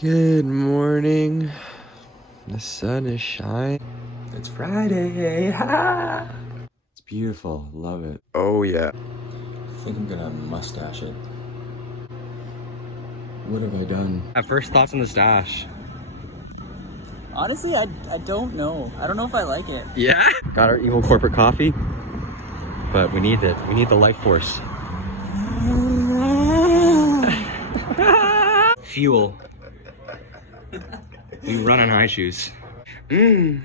Good morning. The sun is shining. It's Friday. It's beautiful. Love it. Oh yeah. I think I'm gonna mustache it. What have I done? First thoughts on the stash. Honestly, I don't know. I don't know if I like it. Yeah? Got our evil corporate coffee, but we need it. We need the life force. Fuel. We run on high shoes. No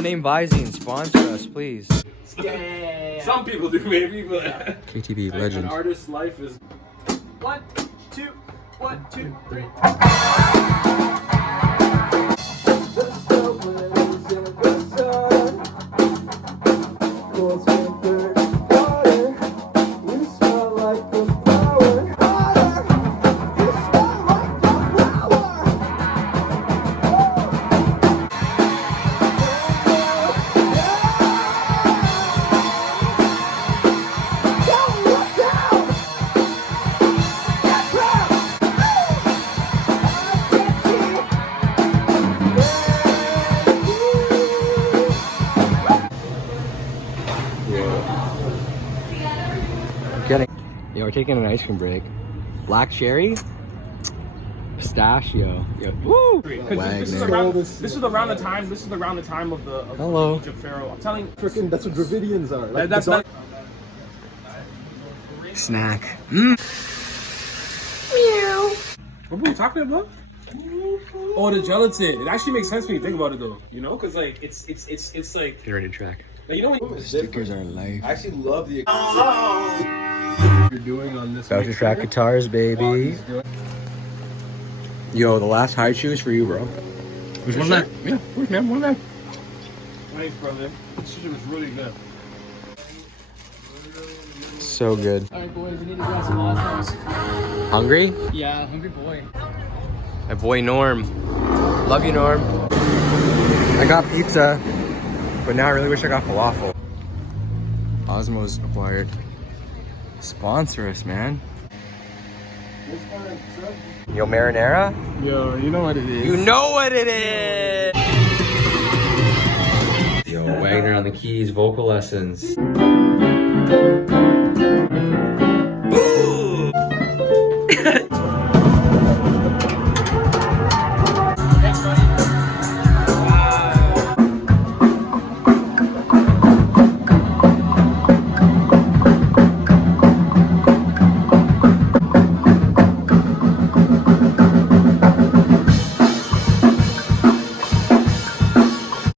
Name Visine, sponsor us, please. Yeah. Some people do, maybe, but KTV legend. An artist's life is 1, 2, 1, 2, 3. Yeah, we're taking an ice cream break. Black cherry, pistachio. Yeah. Woo! This is around the time. This is around the time of the Hello. age of Pharaoh. I'm telling you, Freaking, that's what Dravidians are. Like that's not. Snack. What were we talking about? Oh, the gelatin. It actually makes sense when you think about it, though. You know, because like it's like, Get ready to track. you know when Stickers are life. I actually love the you're doing on this. About to track guitars, baby. Yo, the last high shoes for you, bro. Which one that? Yeah, where's man? One that? Thanks, brother. This shit was really good. So good. Alright, boys, we need to grab some Osmonds. Hungry? Yeah, hungry boy. My boy Norm. Love you, Norm. I got pizza, but now I really wish I got falafel. Osmo's acquired. Sponsor us, man. Yo, marinara? Yo, you know what it is. You know what it is! Yo, Wagner on the keys, vocal lessons. Ooh.